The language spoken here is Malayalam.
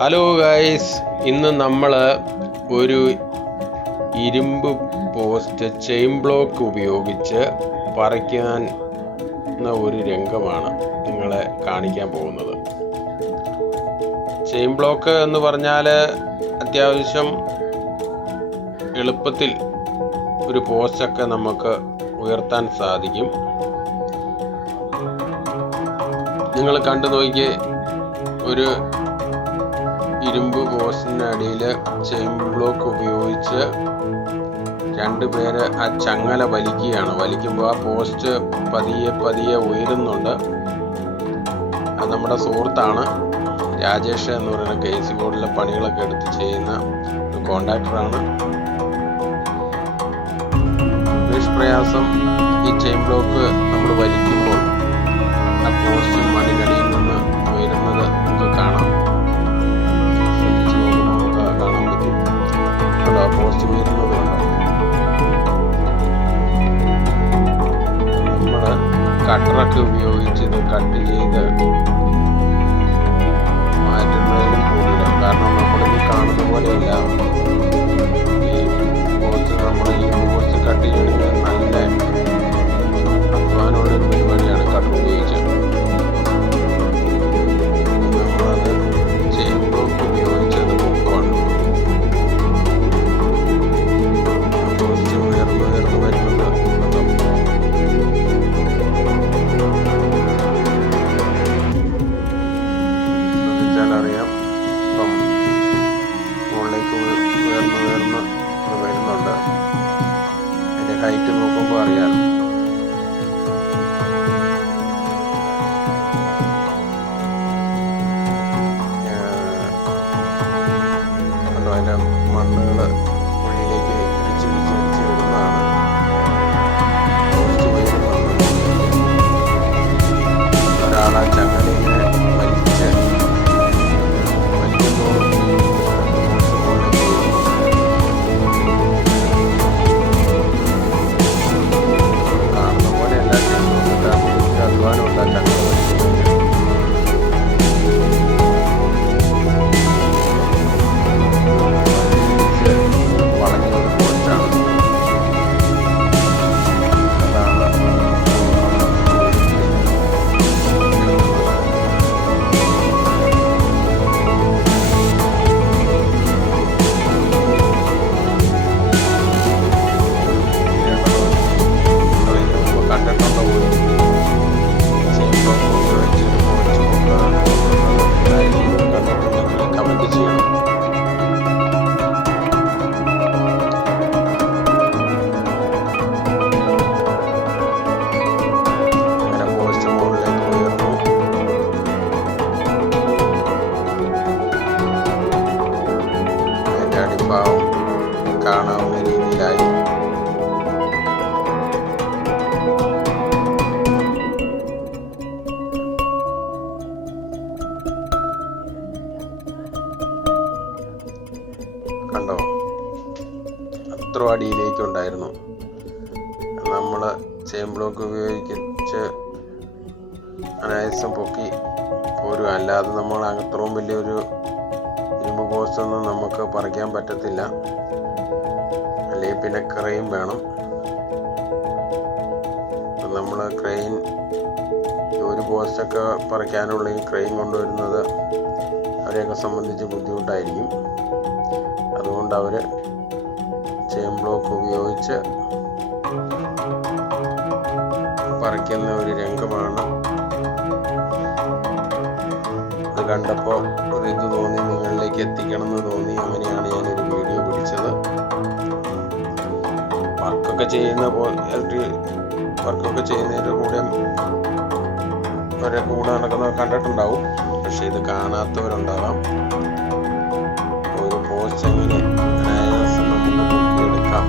ഹലോ ഗൈസ്, ഇന്ന് നമ്മൾ ഒരു ഇരുമ്പ് പോസ്റ്റ് ചെയിൻ ബ്ലോക്ക് ഉപയോഗിച്ച് പറിക്കുന്ന ഒരു രംഗമാണ് നിങ്ങളെ കാണിക്കാൻ പോകുന്നത്. ചെയിൻ ബ്ലോക്ക് എന്ന് പറഞ്ഞാൽ അത്യാവശ്യം എളുപ്പത്തിൽ ഒരു പോസ്റ്റൊക്കെ നമുക്ക് ഉയർത്താൻ സാധിക്കും. നിങ്ങൾ കണ്ടു നോക്കിയേ, ഒരു ഇരുമ്പ് പോസ്റ്റിൻ്റെ അടിയിൽ ചെയിൻ ബ്ലോക്ക് ഉപയോഗിച്ച് രണ്ടുപേര് ആ ചങ്ങല വലിക്കുകയാണ്. വലിക്കുമ്പോൾ ആ പോസ്റ്റ് പതിയെ ഉയരുന്നുണ്ട്. അത് നമ്മുടെ സുഹൃത്താണ് രാജേഷ് എന്ന് പറയുന്ന KC ബോർഡിലെ പണികളൊക്കെ എടുത്ത് ചെയ്യുന്ന ഒരു കോൺട്രാക്ടറാണ്. നിഷ്പ്രയാസം ഈ ചെയിൻ ബ്ലോക്ക് നമ്മൾ വലിക്കുമ്പോൾ ആ പോസ്റ്റ് മണ്ണിനടിയിൽ നിന്ന് ഉയരുന്നത് നമുക്ക് കാണാം. ശ്രദ്ധിച്ച് നോക്കുമ്പോൾ നമുക്ക് കാണാൻ പറ്റും. ആ പോസ്റ്റ് ഉയരുന്നത് കണ്ടോ. നമ്മൾ കട്ടറൊക്കെ ഉപയോഗിച്ച് ഇത് കട്ട് ചെയ്ത് മാറ്റുന്നതിനും കൂടില്ല. കാരണം നമ്മളിത് കാണുന്ന പോലെയല്ല. ഈ പോസ്റ്റ് നമ്മൾ ഈ പോസ്റ്റ് കട്ട് ചെയ്യണമെങ്കിൽ നല്ല അധ്വാനമുള്ളൊരു പരിപാടിയാണ് കട്ടർ ഉപയോഗിച്ച്. നമ്മളത് ചെയിൻ ബ്ലോക്ക് ഉപയോഗിച്ചത് പൊക്കമാണ്. പോസ്റ്റ് ഉയർന്നു വരുന്നത് അറിയാം. ഇപ്പം മുകളിലേക്ക് ഉയർന്ന് വരുന്നുണ്ട്. അതിൻ്റെ ഹൈറ്റ് നോക്കുമ്പോൾ അറിയാം. അതിൻ്റെ മണ്ണുകൾ ഉള്ളിലേക്ക് ഇടിച്ച് വരുന്നതാണ്. പോസ്റ്റ് ഉയരുന്നുണ്ട്. ഒരാളാ ചങ്ങലയിങ്ങനെ വലിച്ച് കാണാവുന്ന രീതിയിലായി. കണ്ടോ, അത്ര അടിയിലേക്കുണ്ടായിരുന്നു. നമ്മൾ ചെയിൻ ബ്ലോക്ക് ഉപയോഗിച്ച് അനായാസം പൊക്കി പോരും. അല്ലാതെ നമ്മൾ അത്രയും വലിയൊരു ഇരുമ്പ് പോസ്റ്റൊന്നും നമുക്ക് പറിക്കാൻ പറ്റത്തില്ല. അല്ലെങ്കിൽ പിന്നെ ക്രെയിൻ വേണം. നമ്മൾ ക്രെയിൻ ഒരു പോസ്റ്റൊക്കെ പറിക്കാനുള്ള ഈ ക്രെയിൻ കൊണ്ടുവരുന്നത് അവരെയൊക്കെ സംബന്ധിച്ച് ബുദ്ധിമുട്ടായിരിക്കും. അതുകൊണ്ട് അവർ ചെയിൻ ബ്ലോക്ക് ഉപയോഗിച്ച് പറിക്കുന്ന ഒരു രംഗമാണ്. അത് കണ്ടപ്പോൾ ഇത് തോന്നി, നിങ്ങളിലേക്ക് എത്തിക്കണം എന്ന് തോന്നി. അങ്ങനെയാണ് ഞാനൊരു വീഡിയോ പിടിച്ചത്. വർക്കൊക്കെ ചെയ്യുന്നതിൻ്റെ കൂടെ അവരെ കൂടെ നടക്കുന്നത് കണ്ടിട്ടുണ്ടാവും. പക്ഷെ ഇത് കാണാത്തവരുണ്ടാകാം. ഒരു പോസ്റ്റ് എങ്ങനെ അനായാസം നമുക്ക് പൊക്കിയെടുക്കാം.